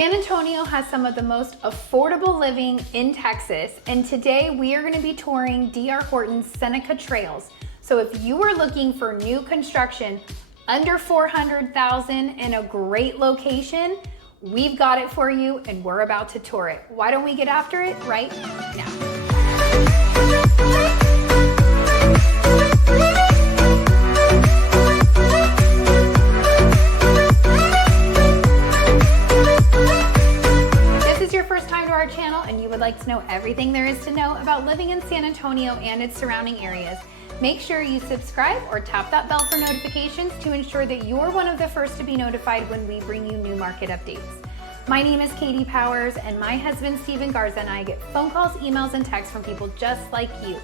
San Antonio has some of the most affordable living in Texas, and today we are going to be touring DR Horton's Seneca Trails. So if you are looking for new construction under $400,000 in a great location, we've got it for you and we're about to tour it. Why don't we get after it right now? And you would like to know everything there is to know about living in San Antonio and its surrounding areas, make sure you subscribe or tap that bell for notifications to ensure that you're one of the first to be notified when we bring you new market updates. My name is Katie Powers, and my husband Steven Garza and I get phone calls, emails, and texts from people just like you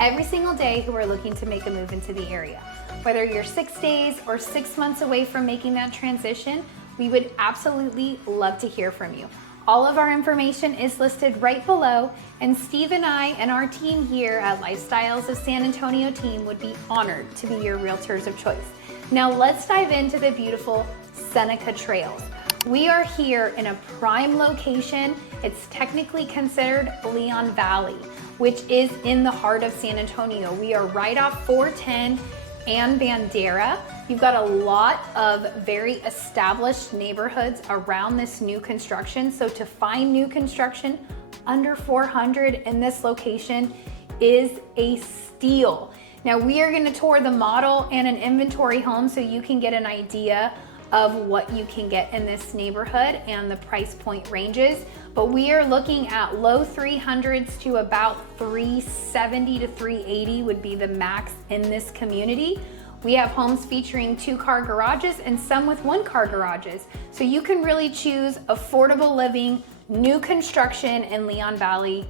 every single day who are looking to make a move into the area. Whether you're 6 days or 6 months away from making that transition, we would absolutely love to hear from you. All of our information is listed right below, and Steve and I and our team here at Lifestyles of San Antonio team would be honored to be your realtors of choice. Now let's dive into the beautiful Seneca Trails. We are here in a prime location. It's technically considered Leon Valley, which is in the heart of San Antonio. We are right off 410 and Bandera. You've got a lot of very established neighborhoods around this new construction. So to find new construction under 400 in this location is a steal. Now we are gonna tour the model and an inventory home so you can get an idea of what you can get in this neighborhood and the price point ranges. But we are looking at low 300s to about 370 to 380 would be the max in this community. We have homes featuring 2-car garages and some with 1-car garages. So you can really choose affordable living, new construction in Leon Valley,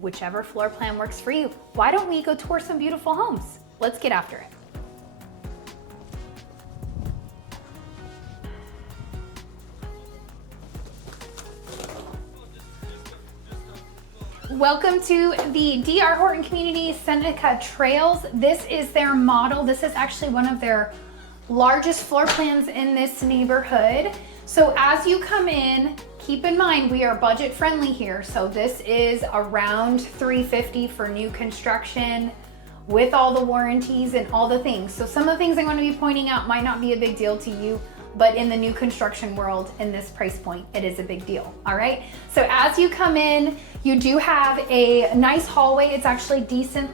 whichever floor plan works for you. Why don't we go tour some beautiful homes? Let's get after it. Welcome to the DR Horton Community Seneca Trails. This is their model. This is actually one of their largest floor plans in this neighborhood. So as you come in, keep in mind we are budget friendly here. So this is around $350 for new construction with all the warranties and all the things. So some of the things I'm going to be pointing out might not be a big deal to you, but in the new construction world, in this price point, it is a big deal, all right? So as you come in, you do have a nice hallway. It's actually decent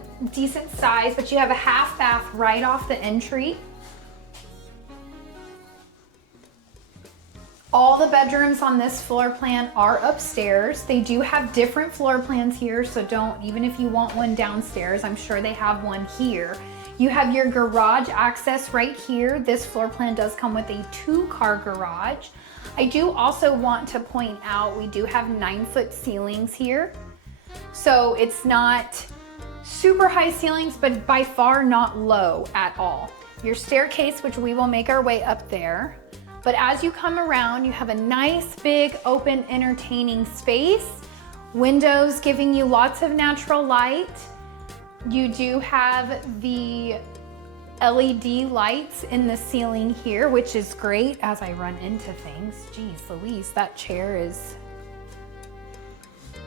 size, but you have a half bath right off the entry. All the bedrooms on this floor plan are upstairs. They do have different floor plans here, so don't, even if you want one downstairs, I'm sure they have one here. You have your garage access right here. This floor plan does come with a 2-car garage. I do also want to point out we do have 9-foot ceilings here. So it's not super high ceilings, but by far not low at all. Your staircase, which we will make our way up there. But as you come around, you have a nice big open entertaining space. Windows giving you lots of natural light. You do have the LED lights in the ceiling here, which is great as I run into things. Geez Louise, that chair is...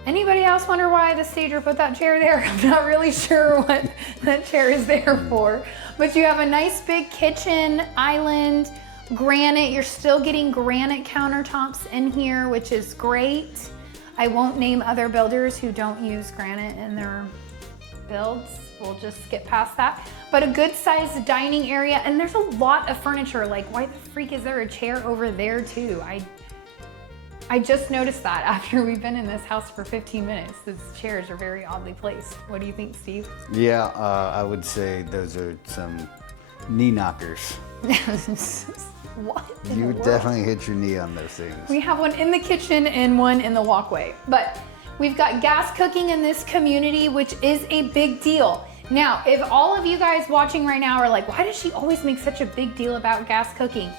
Anybody else wonder why the stager put that chair there? I'm not really sure what that chair is there for. But you have a nice big kitchen island, granite. You're still getting granite countertops in here, which is great. I won't name other builders who don't use granite in their builds. We'll just skip past that. But a good sized dining area, and there's a lot of furniture. Like, why the freak is there a chair over there too? I just noticed that after we've been in this house for 15 minutes. These chairs are very oddly placed. What do you think, Steve? Yeah, I would say those are some knee knockers. What? You would definitely hit your knee on those things. We have one in the kitchen and one in the walkway. But we've got gas cooking in this community, which is a big deal. Now, if all of you guys watching right now are like, why does she always make such a big deal about gas cooking?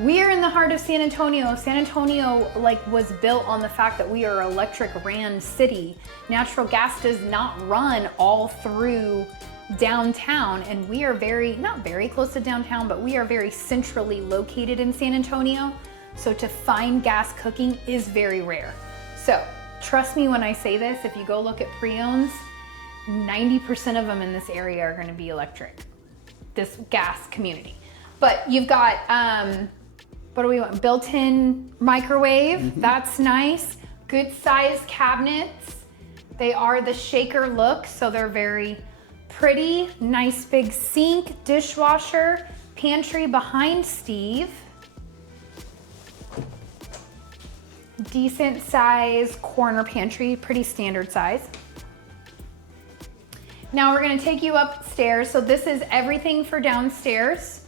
We are in the heart of San Antonio. San Antonio was built on the fact that we are an electric ran city. Natural gas does not run all through downtown, and we are not very close to downtown, but we are very centrally located in San Antonio. So to find gas cooking is very rare. So trust me when I say this, if you go look at pre-owns, 90% of them in this area are gonna be electric, this gas community. But you've got, what do we want? Built-in microwave, that's nice. Good sized cabinets. They are the shaker look, so they're very pretty. Nice big sink, dishwasher, pantry behind Steve. Decent size corner pantry, pretty standard size. Now we're gonna take you upstairs. So this is everything for downstairs.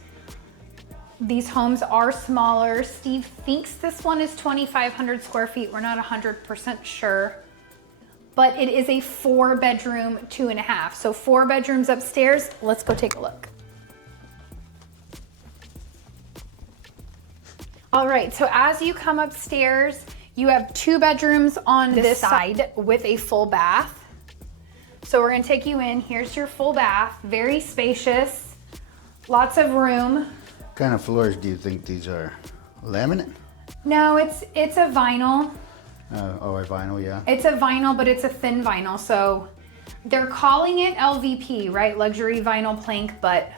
These homes are smaller. Steve thinks this one is 2,500 square feet. We're not 100% sure, but it is a 4-bedroom, 2.5. So 4 bedrooms upstairs. Let's go take a look. All right, so as you come upstairs, you have 2 bedrooms on this side with a full bath. So we're gonna take you in. Here's your full bath, very spacious, lots of room. What kind of floors do you think these are? Laminate? No, it's a vinyl. A vinyl, yeah. It's a vinyl, but it's a thin vinyl. So they're calling it LVP, right? Luxury vinyl plank, but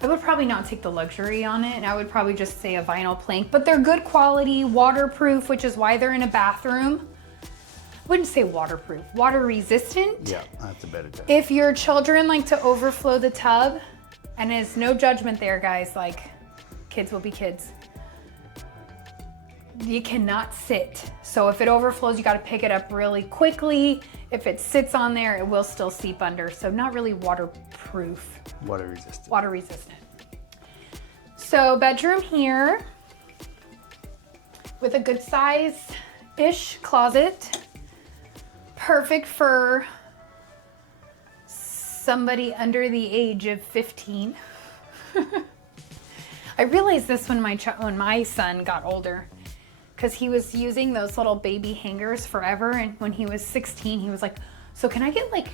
I would probably not take the luxury on it. I would probably just say a vinyl plank, but they're good quality, waterproof, which is why they're in a bathroom. I wouldn't say waterproof, water resistant. Yeah, that's a better term. If your children like to overflow the tub, and there's no judgment there, guys, like kids will be kids. You cannot sit. So if it overflows, you gotta pick it up really quickly. If it sits on there, it will still seep under. So not really waterproof. Water resistant. Water resistant. So bedroom here with a good size-ish closet. Perfect for somebody under the age of 15. I realized this when my son got older, because he was using those little baby hangers forever, and when he was 16 he was like, so can I get like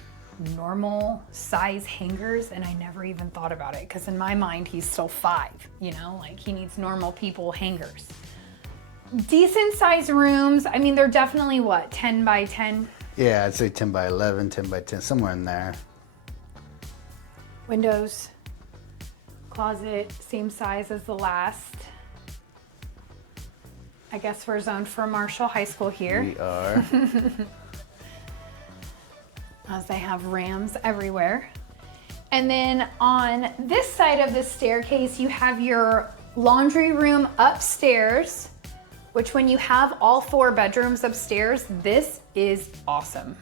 normal size hangers? And I never even thought about it, because in my mind he's still 5, you know, like he needs normal people hangers. Decent size rooms. I mean, they're definitely what, 10 by 10? Yeah, I'd say 10 by 11, 10 by 10, somewhere in there. Windows, closet, same size as the last. I guess we're zoned for Marshall High School here. We are. As they have Rams everywhere. And then on this side of the staircase, you have your laundry room upstairs, which when you have all 4 bedrooms upstairs, this is awesome.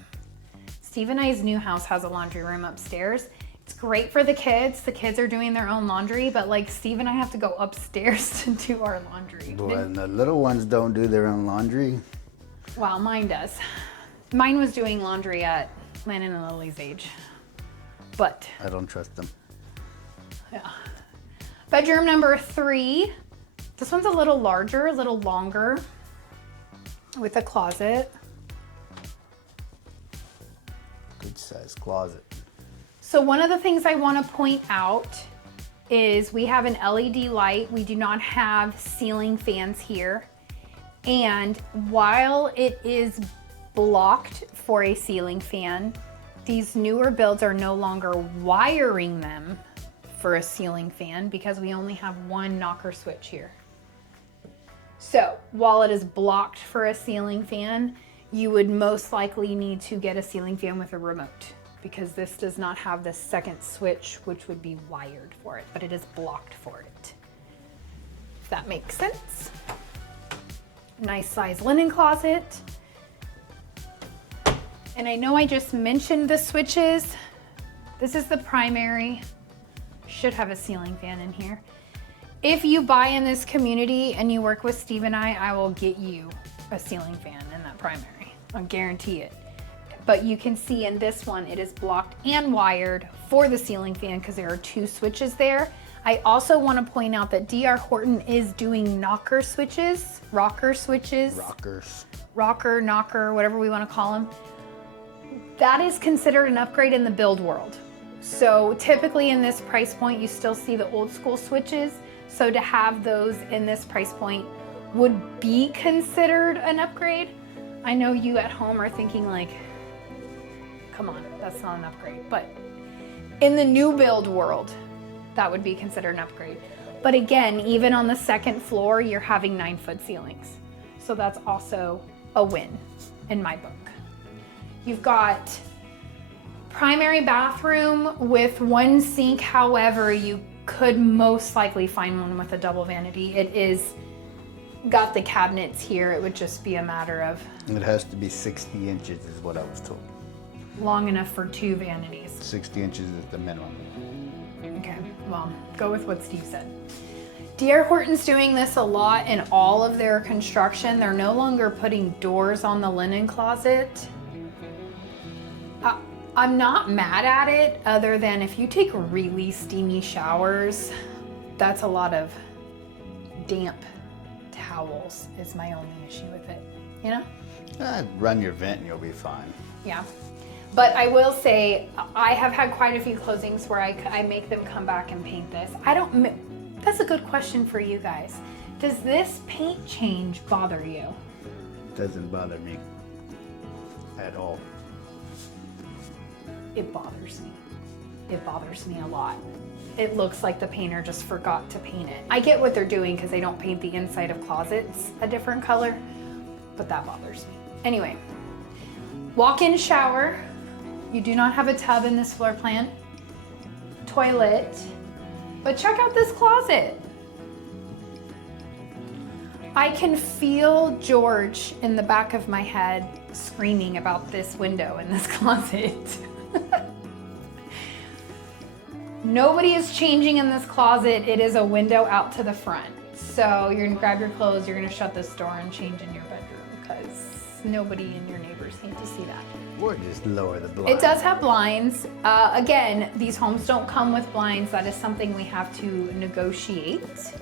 Steve and I's new house has a laundry room upstairs. It's great for the kids. The kids are doing their own laundry, but like Steve and I have to go upstairs to do our laundry. When the little ones don't do their own laundry. Well, mine does. Mine was doing laundry at Landon and Lily's age, but I don't trust them. yeah. Bedroom number 3. This one's a little larger, a little longer, with a closet. Good size closet. So one of the things I want to point out is we have an LED light. We do not have ceiling fans here. And while it is blocked for a ceiling fan, these newer builds are no longer wiring them for a ceiling fan because we only have one knocker switch here. So while it is blocked for a ceiling fan, you would most likely need to get a ceiling fan with a remote, because this does not have the second switch, which would be wired for it, but it is blocked for it. If that makes sense. Nice size linen closet. And I know I just mentioned the switches. This is the primary. Should have a ceiling fan in here. If you buy in this community and you work with Steve and I will get you a ceiling fan in that primary. I'll guarantee it. But you can see in this one, it is blocked and wired for the ceiling fan because there are 2 switches there. I also want to point out that DR Horton is doing knocker switches, rocker switches. Rockers. Rocker, knocker, whatever we want to call them. That is considered an upgrade in the build world. So typically in this price point, you still see the old school switches. So to have those in this price point would be considered an upgrade. I know you at home are thinking like, come on, that's not an upgrade. But in the new build world, that would be considered an upgrade. But again, even on the second floor, you're having 9-foot ceilings. So that's also a win in my book. You've got primary bathroom with one sink. However, you could most likely find one with a double vanity. It is got the cabinets here. It would just be a matter of... It has to be 60 inches is what I was told. Long enough for 2 vanities. 60 inches is the minimum. Okay, well, go with what Steve said. DR Horton's doing this a lot in all of their construction. They're no longer putting doors on the linen closet. I'm not mad at it, other than if you take really steamy showers, that's a lot of damp towels is my only issue with it, you know? Run your vent and you'll be fine. Yeah. But I will say, I have had quite a few closings where I make them come back and paint this. That's a good question for you guys. Does this paint change bother you? Doesn't bother me at all. It bothers me. It bothers me a lot. It looks like the painter just forgot to paint it. I get what they're doing because they don't paint the inside of closets a different color, but that bothers me. Anyway, walk-in shower. You do not have a tub in this floor plan. Toilet, but check out this closet. I can feel George in the back of my head screaming about this window in this closet. Nobody is changing in this closet. It is a window out to the front. So you're gonna grab your clothes, you're gonna shut this door and change in your bedroom because nobody in your neighbors need to see that. Or just lower the blinds. It does have blinds. Again, these homes don't come with blinds. That is something we have to negotiate.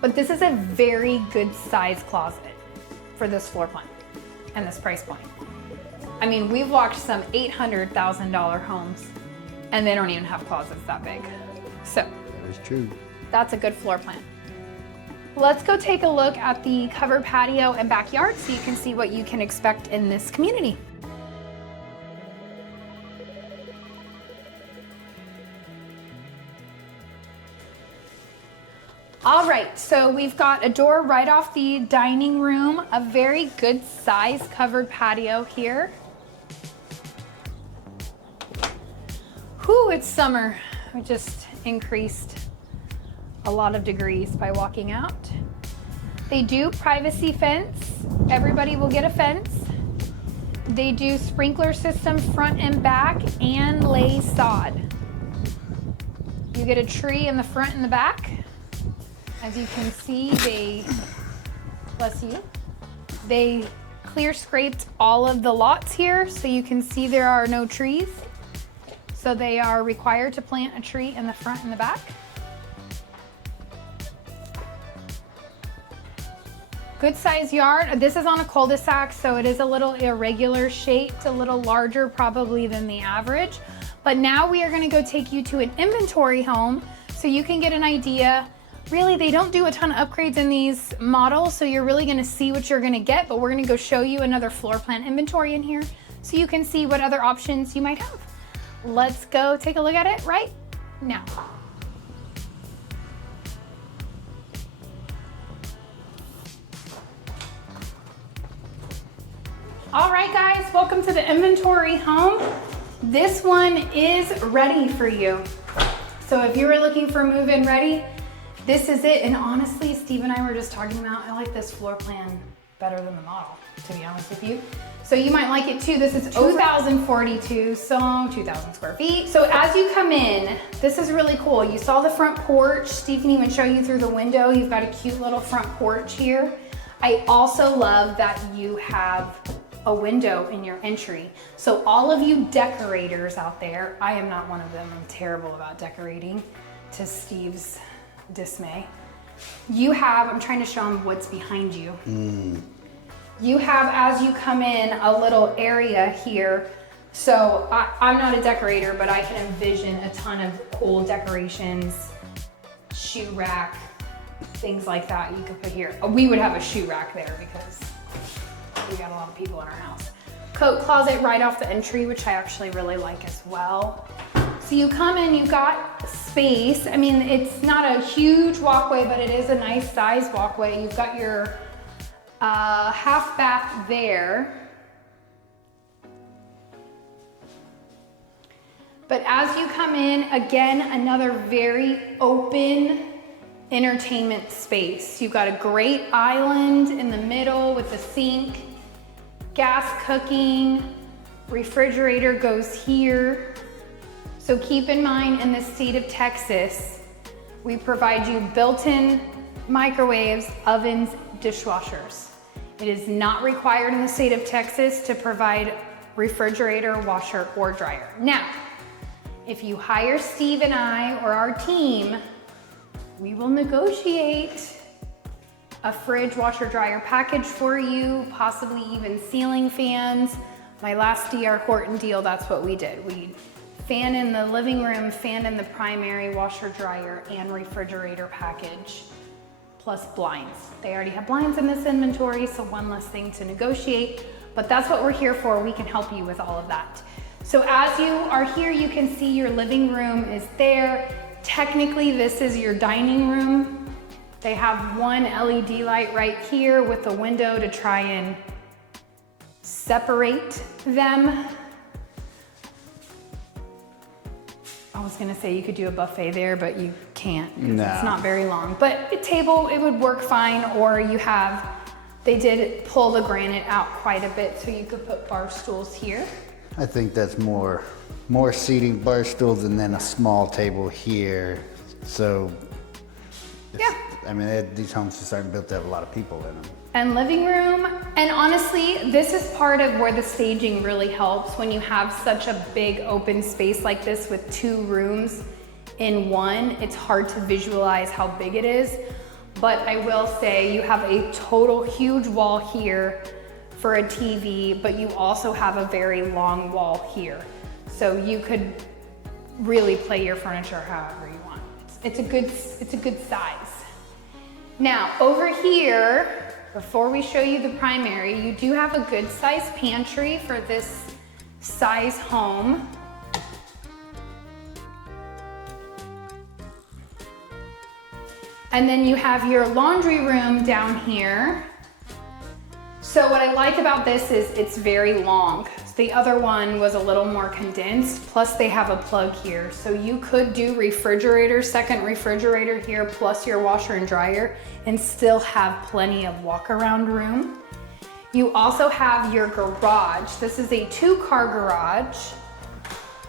But this is a very good size closet for this floor plan and this price point. I mean, we've walked some $800,000 homes and they don't even have closets that big. So That is true. that's a good floor plan. Let's go take a look at the covered patio and backyard so you can see what you can expect in this community. All right, so we've got a door right off the dining room, a very good size covered patio here. Whew, it's summer. We just increased a lot of degrees by walking out. They do privacy fence. Everybody will get a fence. They do sprinkler system front and back and lay sod. You get a tree in the front and the back. As you can see, they clear scraped all of the lots here, so you can see there are no trees. So they are required to plant a tree in the front and the back. Good size yard. This is on a cul-de-sac, so it is a little irregular shaped, a little larger probably than the average. But now we are gonna go take you to an inventory home so you can get an idea. Really, they don't do a ton of upgrades in these models, so you're really gonna see what you're gonna get, but we're gonna go show you another floor plan inventory in here so you can see what other options you might have. Let's go take a look at it right now. All right, guys, welcome to the inventory home. This one is ready for you. So if you were looking for move-in ready, this is it. And honestly, Steve and I were just talking about, I like this floor plan better than the model, to be honest with you. So you might like it too. This is 2,042, so 2,000 square feet. So as you come in, this is really cool. You saw the front porch. Steve can even show you through the window. You've got a cute little front porch here. I also love that you have a window in your entry. So all of you decorators out there, I am not one of them. I'm terrible about decorating, to Steve's dismay. You have, I'm trying to show him what's behind you. You have, as you come in, a little area here. So I'm not a decorator, but I can envision a ton of cool decorations, shoe rack, things like that you could put here. We would have a shoe rack there because we got a lot of people in our house. Coat closet right off the entry, which I actually really like as well. So you come in, you've got space. I mean, it's not a huge walkway, but it is a nice size walkway. You've got your half bath there. But as you come in, again, another very open entertainment space. You've got a great island in the middle with a sink, gas cooking, refrigerator goes here. So keep in mind, in the state of Texas, we provide you built-in microwaves, ovens, dishwashers. It is not required in the state of Texas to provide refrigerator, washer, or dryer. Now, if you hire Steve and I or our team, we will negotiate a fridge, washer, dryer package for you, possibly even ceiling fans. My last DR Horton deal, that's what we did. We fan in the living room, fan in the primary, washer, dryer, and refrigerator package, plus blinds. They already have blinds in this inventory, so one less thing to negotiate, but that's what we're here for. We can help you with all of that. So as you are here, you can see your living room is there. Technically, this is your dining room. They have one LED light right here with a window to try and separate them. I was gonna say you could do a buffet there, but you can't because it's not very long. But a table, it would work fine, or you have, they did pull the granite out quite a bit, so you could put bar stools here. I think that's more seating, bar stools, and then a small table here. So, Yeah. I mean, these homes just aren't built to have a lot of people in them. And living room, and honestly, this is part of where the staging really helps when you have such a big open space like this with two rooms in one. It's hard to visualize how big it is, but I will say you have a total huge wall here for a TV, but you also have a very long wall here. So you could really play your furniture however you want. It's a good size. Now over here, before we show you the primary, you do have a good size pantry for this size home. And then you have your laundry room down here. So what I like about this is it's very long. The other one was a little more condensed, plus they have a plug here. So you could do refrigerator, second refrigerator here, plus your washer and dryer, and still have plenty of walk around room. You also have your garage. This is a 2-car garage.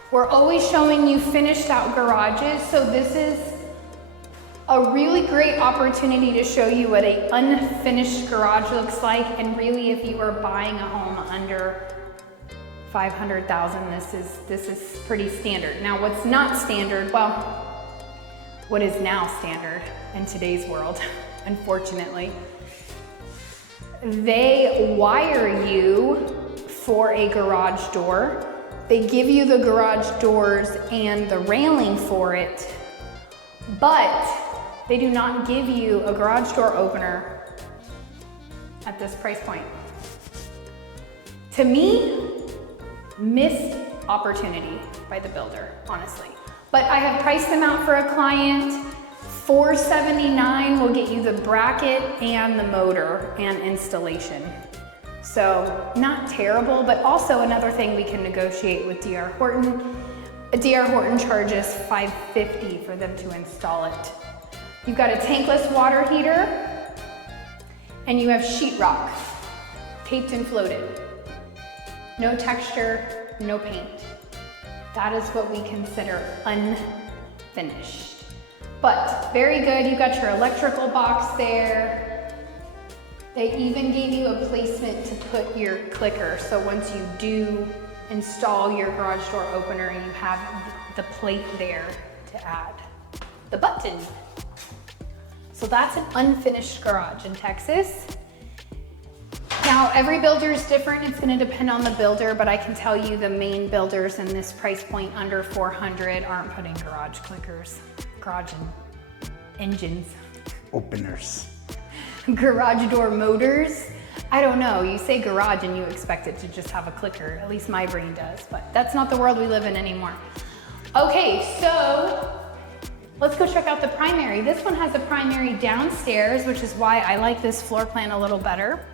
We're always showing you finished out garages, so this is a really great opportunity to show you what an unfinished garage looks like. And really, if you are buying a home under 500,000, this is pretty standard. Now, what's not standard? Well, what is now standard in today's world, unfortunately? They wire you for a garage door. They give you the garage doors and the railing for it, but they do not give you a garage door opener at this price point. To me, missed opportunity by the builder, honestly. But I have priced them out for a client. $479 will get you the bracket and the motor and installation. So not terrible, but also another thing we can negotiate with DR Horton. DR Horton charges $550 for them to install it. You've got a tankless water heater, and you have sheetrock, taped and floated. No texture, no paint. That is what we consider unfinished. But very good, you got your electrical box there. They even gave you a placement to put your clicker. So once you do install your garage door opener, you have the plate there to add the button. So that's an unfinished garage in Texas. Now, every builder is different. It's gonna depend on the builder, but I can tell you the main builders in this price point under 400 aren't putting garage clickers, garage engines. openers. Garage door motors. I don't know, you say garage and you expect it to just have a clicker. At least my brain does, but that's not the world we live in anymore. Okay, so let's go check out the primary. This one has a primary downstairs, which is why I like this floor plan a little better.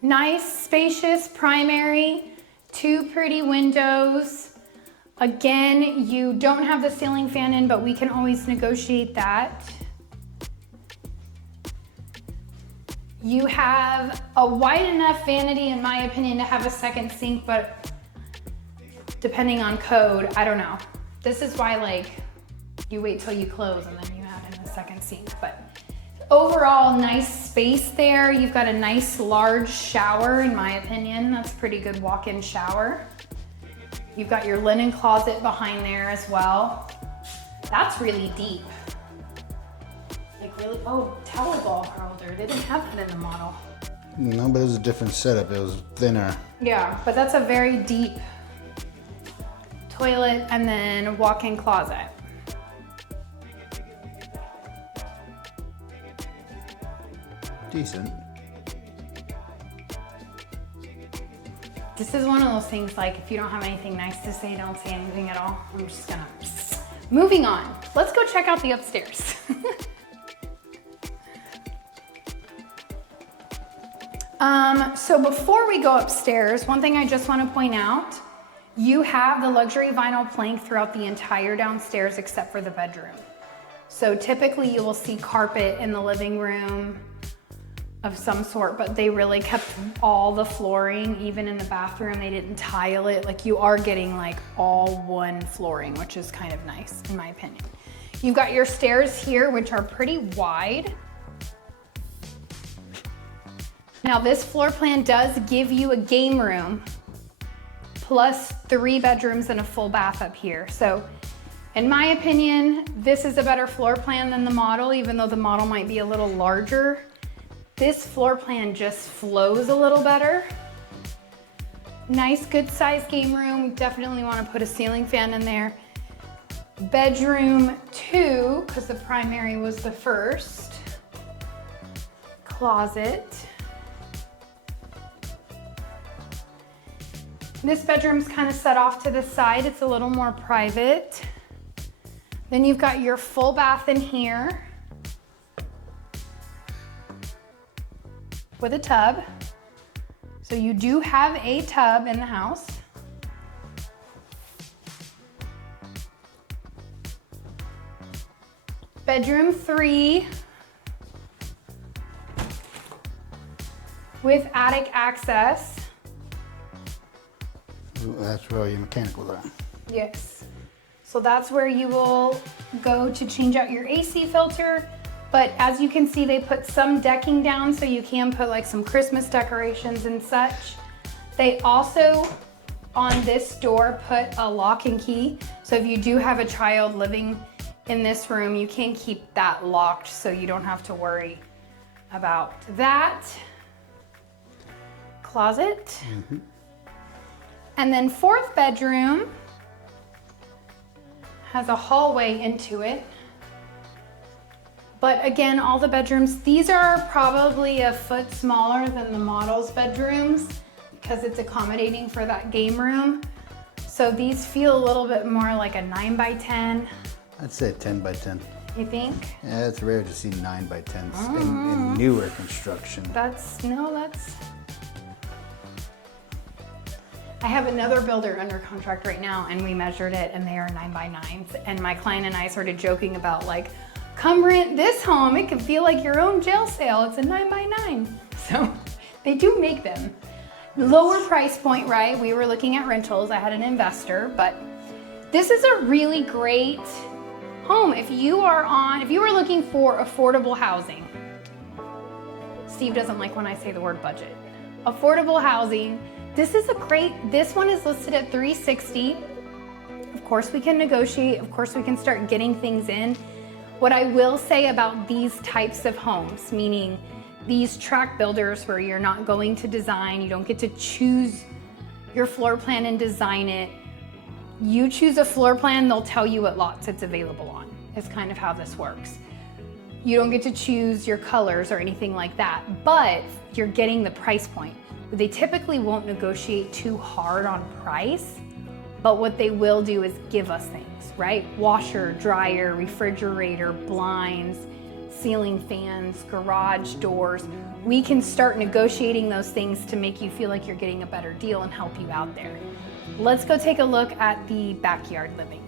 Nice, spacious primary, 2 pretty windows. Again, you don't have the ceiling fan in, but we can always negotiate that. You have a wide enough vanity, in my opinion, to have a second sink, but depending on code, I don't know. This is why, like, you wait till you close and then you add in the second sink. But overall, nice space there. You've got a nice large shower, in my opinion. That's a pretty good walk-in shower. You've got your linen closet behind there as well. That's really deep. Like really, oh, towel ball holder. They didn't have that in the model. No, but it was a different setup. It was thinner. Yeah, but that's a very deep toilet and then walk-in closet. Decent. This is one of those things like if you don't have anything nice to say, don't say anything at all. I'm just gonna, moving on. Let's go check out the upstairs. So before we go upstairs, one thing I just want to point out, you have the luxury vinyl plank throughout the entire downstairs except for the bedroom. So typically you will see carpet in the living room of some sort, but they really kept all the flooring, even in the bathroom. They didn't tile it. Like you are getting like all one flooring, which is kind of nice in my opinion. You've got your stairs here, which are pretty wide. Now this floor plan does give you a game room plus 3 bedrooms and a full bath up here. So in my opinion, this is a better floor plan than the model, even though the model might be a little larger. This floor plan just flows a little better. Nice, good sized game room. Definitely want to put a ceiling fan in there. Bedroom 2, because the primary was the first. Closet. This bedroom's kind of set off to the side. It's a little more private. Then you've got your full bath in here with a tub. So you do have a tub in the house. Bedroom 3 with attic access. That's where all your mechanicals are. Yes. So that's where you will go to change out your AC filter. But as you can see, they put some decking down so you can put like some Christmas decorations and such. They also, on this door, put a lock and key. So if you do have a child living in this room, you can keep that locked so you don't have to worry about that. Closet. Mm-hmm. And then 4th bedroom has a hallway into it. But again, all the bedrooms, these are probably a foot smaller than the model's bedrooms because it's accommodating for that game room. So these feel a little bit more like a 9 by 10. I'd say 10 by 10. You think? Yeah, it's rare to see 9 by 10s in newer construction. I have another builder under contract right now and we measured it and they are 9 by 9s. And my client and I started joking about like, come rent this home. It can feel like your own jail cell. It's a 9 by 9. So they do make them. Lower price point, right? We were looking at rentals. I had an investor, but this is a really great home. If you are looking for affordable housing, Steve doesn't like when I say the word budget. Affordable housing. This one is listed at $360. Of course we can negotiate. Of course we can start getting things in. What I will say about these types of homes, meaning these tract builders where you're not going to design, you don't get to choose your floor plan and design it. You choose a floor plan, they'll tell you what lots it's available on. It's kind of how this works. You don't get to choose your colors or anything like that, but you're getting the price point. They typically won't negotiate too hard on price, but what they will do is give us things, right? Washer, dryer, refrigerator, blinds, ceiling fans, garage doors. We can start negotiating those things to make you feel like you're getting a better deal and help you out there. Let's go take a look at the backyard living.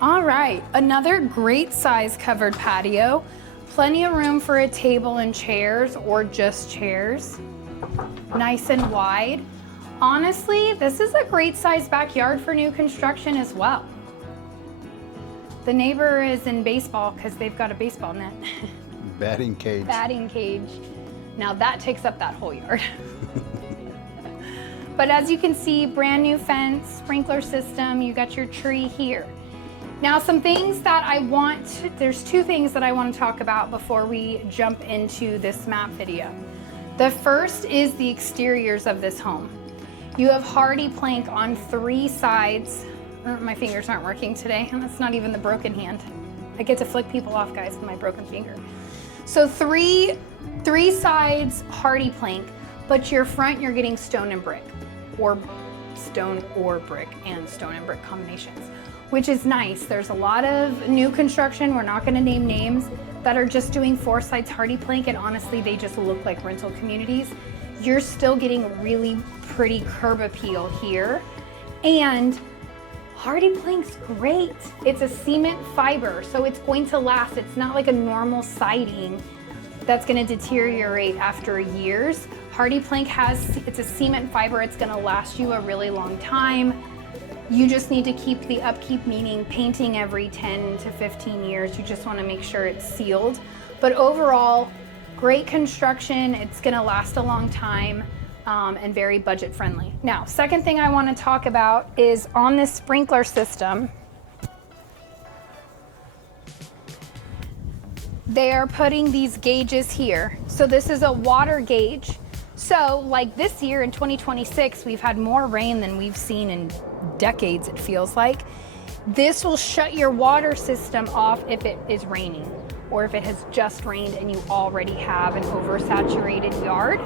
All right, another great size covered patio. Plenty of room for a table and chairs or just chairs. Nice and wide. Honestly, this is a great size backyard for new construction as well. The neighbor is in baseball because they've got a baseball net. Batting cage. Batting cage. Now that takes up that whole yard. But as you can see, brand new fence, sprinkler system, you got your tree here. Now some things that there's two things that I want to talk about before we jump into this map video. The first is the exteriors of this home. You have hardy plank on 3 sides. My fingers aren't working today, and that's not even the broken hand. I get to flick people off, guys, with my broken finger. So three sides hardy plank, but your front you're getting stone and brick, or stone or brick and stone and brick combinations, which is nice. There's a lot of new construction, we're not gonna name names, that are just doing 4 sides hardy plank, and honestly, they just look like rental communities. You're still getting really pretty curb appeal here. And hardy plank's great. It's a cement fiber, so it's going to last. It's not like a normal siding that's gonna deteriorate after years. Hardy plank it's a cement fiber, it's gonna last you a really long time. You just need to keep the upkeep, meaning painting every 10 to 15 years. You just wanna make sure it's sealed. But overall, great construction. It's gonna last a long time and very budget friendly. Now, second thing I wanna talk about is on this sprinkler system, they are putting these gauges here. So this is a water gauge. So like this year in 2026, we've had more rain than we've seen in decades, it feels like. This will shut your water system off if it is raining or if it has just rained and you already have an oversaturated yard.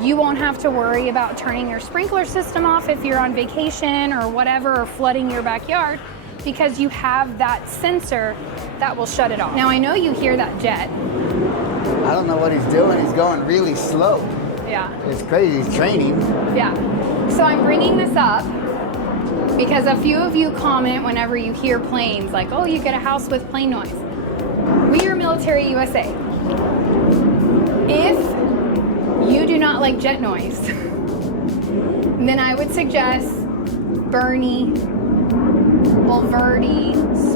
You won't have to worry about turning your sprinkler system off if you're on vacation or whatever, or flooding your backyard, because you have that sensor that will shut it off. Now I know you hear that jet. I don't know what he's doing. He's going really slow. Yeah. It's crazy. He's training. Yeah. So I'm bringing this up because a few of you comment whenever you hear planes, like, oh, you get a house with plane noise. We are Military USA. If you do not like jet noise, then I would suggest Bernie, Bulverde,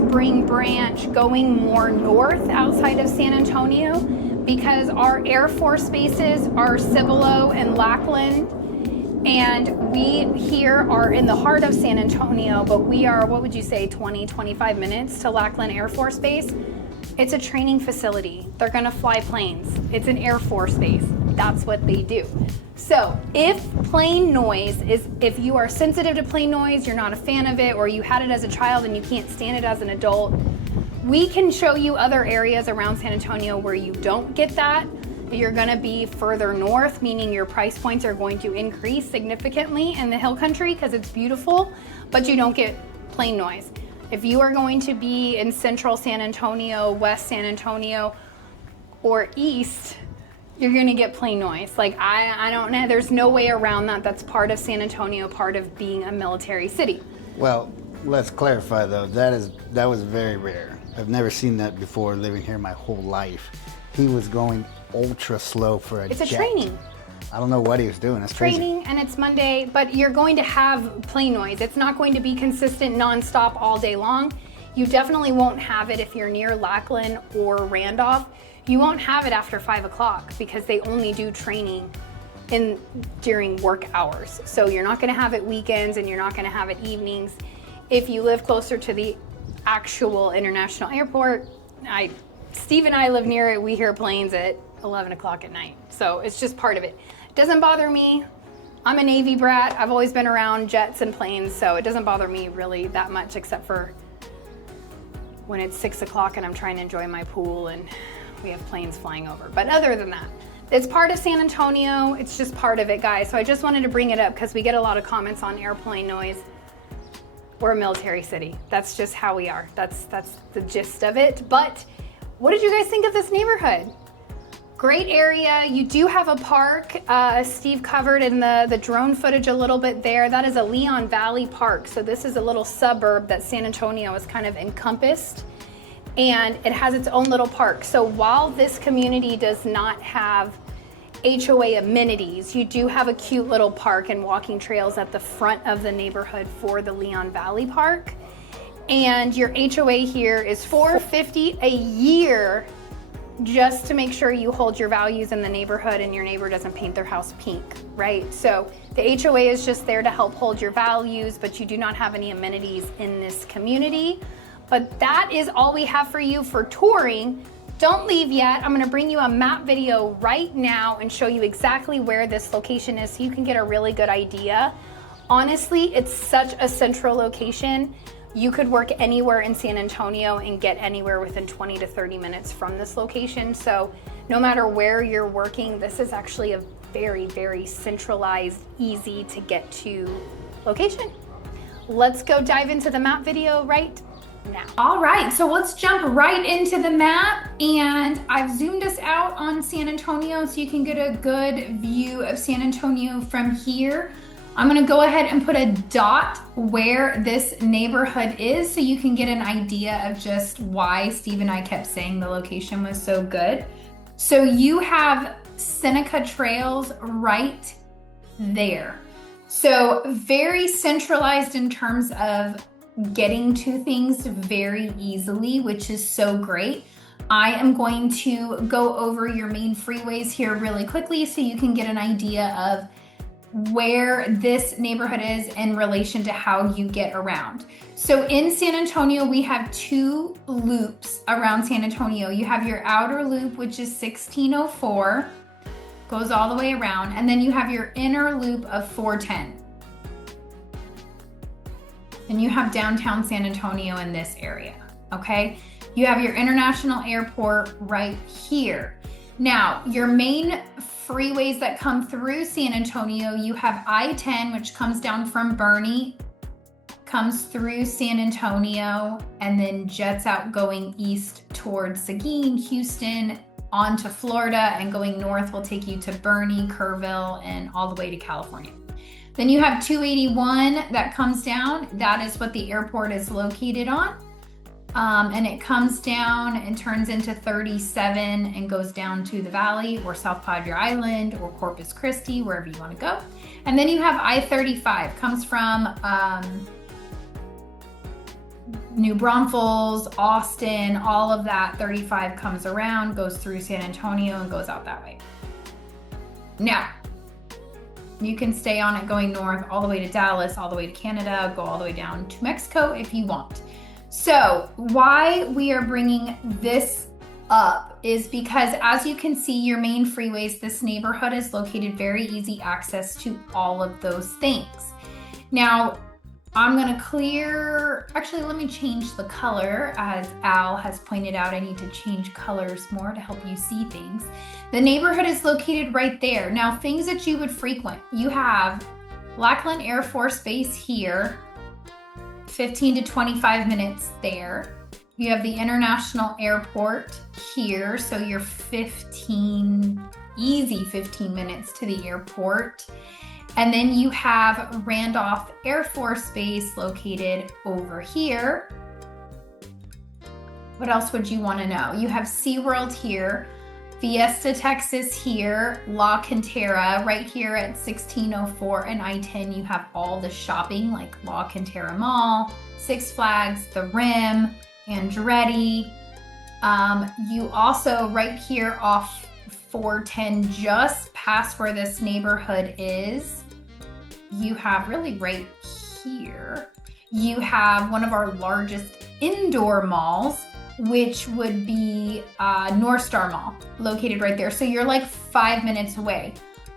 Spring Branch, going more north outside of San Antonio, because our Air Force bases are Cibolo and Lackland, and we here are in the heart of San Antonio, but we are, what would you say, 20, 25 minutes to Lackland Air Force Base. It's a training facility. They're gonna fly planes. It's an Air Force base. That's what they do. So if plane noise if you are sensitive to plane noise, you're not a fan of it, or you had it as a child and you can't stand it as an adult, we can show you other areas around San Antonio where you don't get that. You're gonna be further north, meaning your price points are going to increase significantly in the hill country because it's beautiful, but you don't get plane noise. If you are going to be in central San Antonio, west San Antonio, or east, you're gonna get plane noise. Like, I don't know, there's no way around that. That's part of San Antonio, part of being a military city. Well, let's clarify though, that was very rare. I've never seen that before living here my whole life. He was going ultra slow for a jet. It's a training. I don't know what he was doing. That's crazy. Training, and it's Monday, but you're going to have plane noise. It's not going to be consistent nonstop all day long. You definitely won't have it if you're near Lackland or Randolph. You won't have it after 5 o'clock because they only do training during work hours. So you're not gonna have it weekends and you're not gonna have it evenings. If you live closer to the actual international airport, Steve and I live near it, we hear planes at 11 o'clock at night. So it's just part of it. It doesn't bother me. I'm a Navy brat. I've always been around jets and planes, so it doesn't bother me really that much, except for when it's 6 o'clock and I'm trying to enjoy my pool and we have planes flying over. But other than that, it's part of San Antonio. It's just part of it, guys. So I just wanted to bring it up because we get a lot of comments on airplane noise. We're a military city. That's just how we are. That's the gist of it. But what did you guys think of this neighborhood? Great area. You do have a park. Steve covered in the drone footage a little bit there. That is a Leon Valley Park. So this is a little suburb that San Antonio is kind of encompassed, and it has its own little park. So while this community does not have HOA amenities, you do have a cute little park and walking trails at the front of the neighborhood for the Leon Valley Park. And your HOA here is $450 a year, just to make sure you hold your values in the neighborhood and your neighbor doesn't paint their house pink, right? So the HOA is just there to help hold your values, but you do not have any amenities in this community. But that is all we have for you for touring. Don't leave yet. I'm gonna bring you a map video right now and show you exactly where this location is so you can get a really good idea. Honestly, it's such a central location. You could work anywhere in San Antonio and get anywhere within 20 to 30 minutes from this location. So no matter where you're working, this is actually a very, very centralized, easy to get to location. Let's go dive into the map video right now. All right, so let's jump right into the map, and I've zoomed us out on San Antonio so you can get a good view of San Antonio from here. I'm gonna go ahead and put a dot where this neighborhood is so you can get an idea of just why Steve and I kept saying the location was so good. So you have Seneca Trails right there. So very centralized in terms of getting to things very easily, which is so great. I am going to go over your main freeways here really quickly so you can get an idea of where this neighborhood is in relation to how you get around. So in San Antonio, we have two loops around San Antonio. You have your outer loop, which is 1604, goes all the way around, and then you have your inner loop of 410. And you have downtown San Antonio in this area, okay? You have your international airport right here. Now, your main freeways that come through San Antonio, you have I-10, which comes down from Bernie, comes through San Antonio, and then jets out going east towards Seguin, Houston, onto Florida, and going north will take you to Bernie, Kerrville, and all the way to California. Then you have 281 that comes down. That is what the airport is located on. And it comes down and turns into 37 and goes down to the valley or South Padre Island or Corpus Christi, wherever you want to go. And then you have I-35, comes from New Braunfels, Austin, all of that. 35 comes around, goes through San Antonio and goes out that way. Now, you can stay on it going north all the way to Dallas, all the way to Canada, go all the way down to Mexico if you want. So why we are bringing this up is because, as you can see, your main freeways, this neighborhood is located very easy access to all of those things. Now, I'm gonna clear, actually, let me change the color. As Al has pointed out, I need to change colors more to help you see things. The neighborhood is located right there. Now, things that you would frequent, you have Lackland Air Force Base here, 15 to 25 minutes there. You have the International Airport here, so you're easy 15 minutes to the airport. And then you have Randolph Air Force Base located over here. What else would you want to know? You have SeaWorld here, Fiesta, Texas here, La Cantera right here at 1604 and I-10. You have all the shopping like La Cantera Mall, Six Flags, The Rim, Andretti. You also right here off 410, just past where this neighborhood is, you have really right here, you have one of our largest indoor malls, which would be North Star Mall, located right there. So you're like 5 minutes away.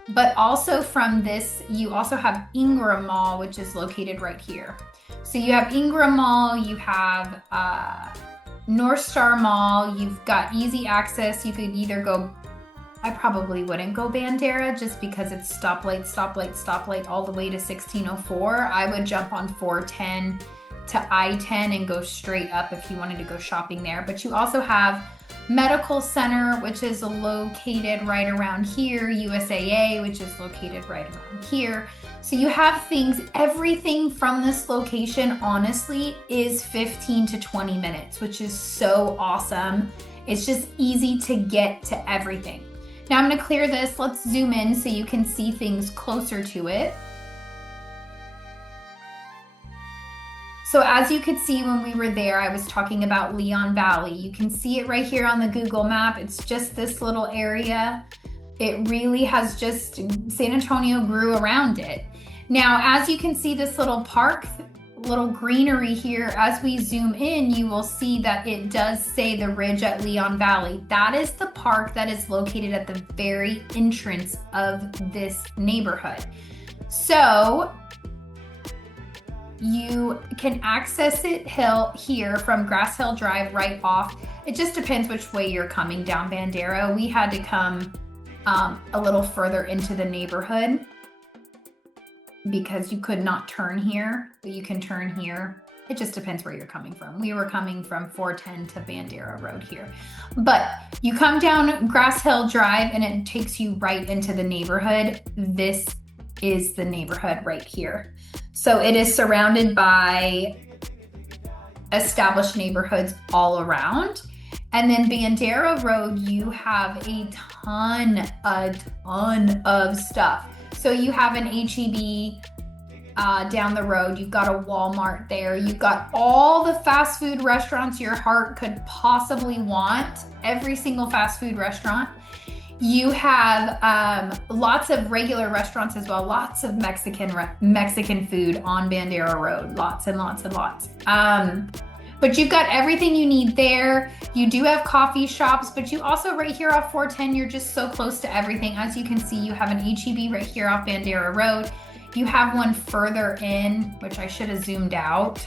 But also from this, you also have Ingram Mall, which is located right here. So you have Ingram Mall, you have North Star Mall, you've got easy access. You could either go, I probably wouldn't go Bandera just because it's stoplight, stoplight, stoplight all the way to 1604. I would jump on 410 to I-10 and go straight up if you wanted to go shopping there. But you also have Medical Center, which is located right around here, USAA, which is located right around here. So you have things, everything from this location, honestly, is 15 to 20 minutes, which is so awesome. It's just easy to get to everything. Now I'm gonna clear this. Let's zoom in so you can see things closer to it. So as you could see when we were there, I was talking about Leon Valley. You can see it right here on the Google map. It's just this little area. It really has just, San Antonio grew around it. Now, as you can see this little park, little greenery here, as we zoom in, you will see that it does say the Ridge at Leon Valley. That is the park that is located at the very entrance of this neighborhood. So you can access it here from Grass Hill Drive right off. It just depends which way you're coming down Bandera. We had to come a little further into the neighborhood because you could not turn here, but you can turn here. It just depends where you're coming from. We were coming from 410 to Bandera Road here. But you come down Grass Hill Drive and it takes you right into the neighborhood. This is the neighborhood right here. So it is surrounded by established neighborhoods all around. And then Bandera Road, you have a ton of stuff. So you have an H-E-B down the road. You've got a Walmart there. You've got all the fast food restaurants your heart could possibly want. Every single fast food restaurant. You have lots of regular restaurants as well. Lots of Mexican food on Bandera Road. Lots and lots and lots. But you've got everything you need there. You do have coffee shops, but you also right here off 410, you're just so close to everything. As you can see, you have an H-E-B right here off Bandera Road. You have one further in, which I should have zoomed out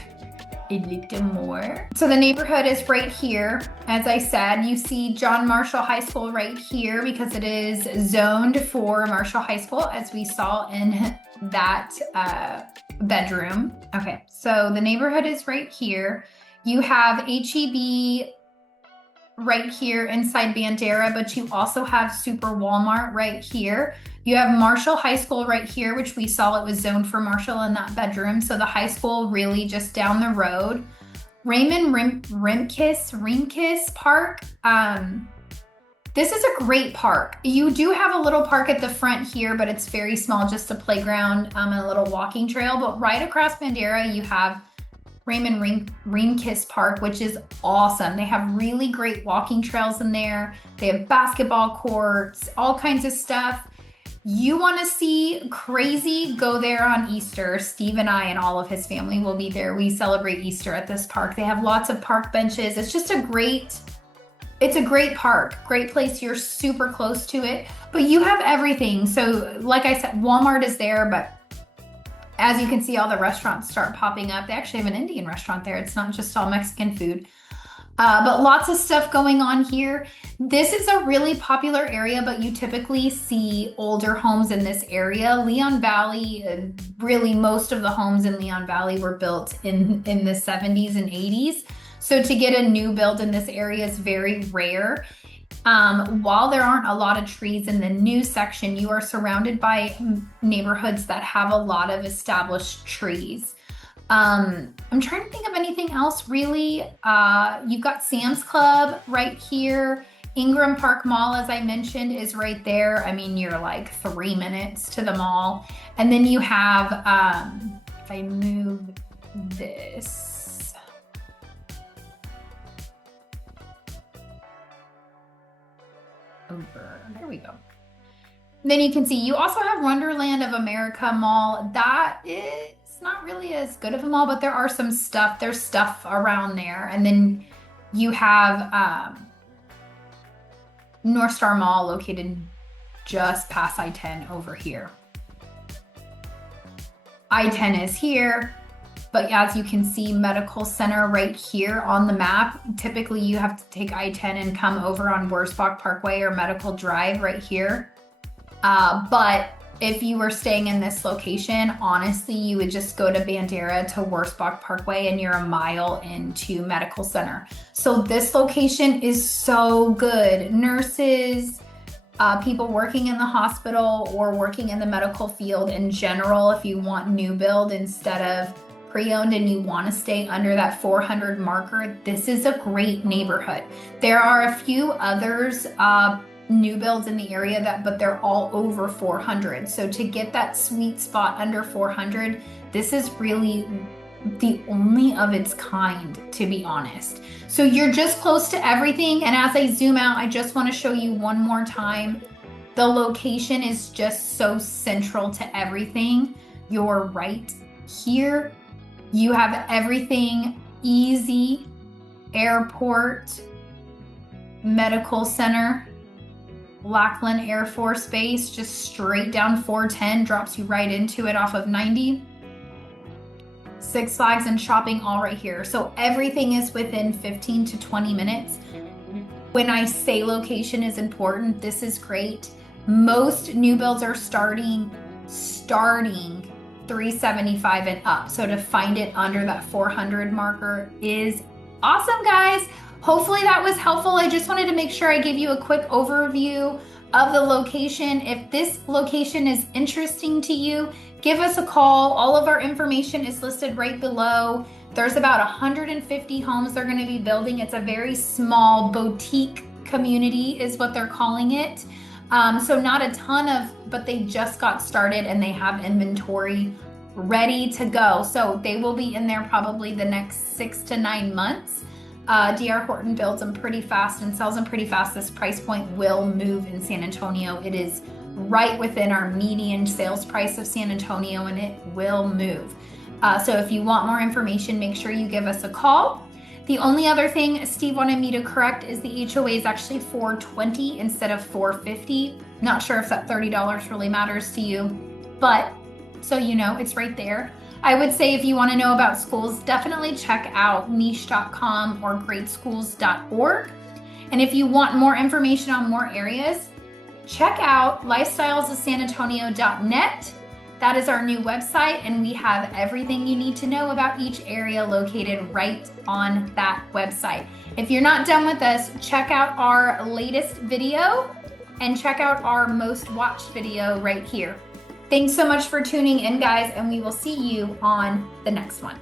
a little more. So the neighborhood is right here. As I said, you see John Marshall High School right here because it is zoned for Marshall High School, as we saw in that bedroom. Okay, so the neighborhood is right here. You have H-E-B right here inside Bandera, but you also have Super Walmart right here. You have Marshall High School right here, which we saw it was zoned for Marshall in that bedroom. So the high school really just down the road. Raymond Rimkus Park. This is a great park. You do have a little park at the front here, but it's very small, just a playground and a little walking trail. But right across Bandera, you have Raymond Rimkus Park, which is awesome. They have really great walking trails in there. They have basketball courts, all kinds of stuff. You want to see crazy, go there on Easter. Steve and I and all of his family will be there. We celebrate Easter at this park. They have lots of park benches. It's just it's a great park, great place. You're super close to it, but you have everything. So like I said, Walmart is there, but as you can see, all the restaurants start popping up. They actually have an Indian restaurant there. It's not just all Mexican food. But lots of stuff going on here. This is a really popular area, but you typically see older homes in this area. Leon Valley, really most of the homes in Leon Valley were built in the 70s and 80s. So to get a new build in this area is very rare. While there aren't a lot of trees in the new section, you are surrounded by neighborhoods that have a lot of established trees. I'm trying to think of anything else really. You've got Sam's Club right here. Ingram Park Mall, as I mentioned, is right there. I mean, you're like 3 minutes to the mall. And then you have, if I move this, over, there we go. Then you can see, you also have Wonderland of America Mall. That is not really as good of a mall, but there are some stuff, there's stuff around there. And then you have North Star Mall located just past I-10 over here. I-10 is here, but as you can see, medical center right here on the map. Typically you have to take I-10 and come over on Wurzbach Parkway or Medical Drive right here. But if you were staying in this location, honestly, you would just go to Bandera to Wurzbach Parkway and you're a mile into Medical Center. So this location is so good. Nurses, people working in the hospital or working in the medical field in general, if you want new build instead of pre-owned and you want to stay under that 400 marker, this is a great neighborhood. There are a few others, new builds in the area but they're all over 400. So to get that sweet spot under 400, this is really the only of its kind, to be honest. So you're just close to everything. And as I zoom out, I just want to show you one more time. The location is just so central to everything. You're right here. You have everything easy, airport, medical center, Lackland Air Force Base, just straight down 410, drops you right into it off of 90. Six Flags and shopping all right here. So everything is within 15 to 20 minutes. When I say location is important, this is great. Most new builds are starting 375 and up. So to find it under that 400 marker is awesome, guys. Hopefully that was helpful. I just wanted to make sure I give you a quick overview of the location. If this location is interesting to you, give us a call. All of our information is listed right below. There's about 150 homes they're going to be building. It's a very small boutique community is what they're calling it. So not a ton but they just got started and they have inventory ready to go. So they will be in there probably the next 6 to 9 months. DR Horton builds them pretty fast and sells them pretty fast. This price point will move in San Antonio. It is right within our median sales price of San Antonio and it will move. So if you want more information, make sure you give us a call. The only other thing Steve wanted me to correct is the HOA is actually $420 instead of $450. Not sure if that $30 really matters to you, but so you know, it's right there. I would say if you want to know about schools, definitely check out niche.com or greatschools.org. And if you want more information on more areas, check out lifestylesofsanantonio.net. That is our new website, and we have everything you need to know about each area located right on that website. If you're not done with us, check out our latest video and check out our most watched video right here. Thanks so much for tuning in, guys, and we will see you on the next one.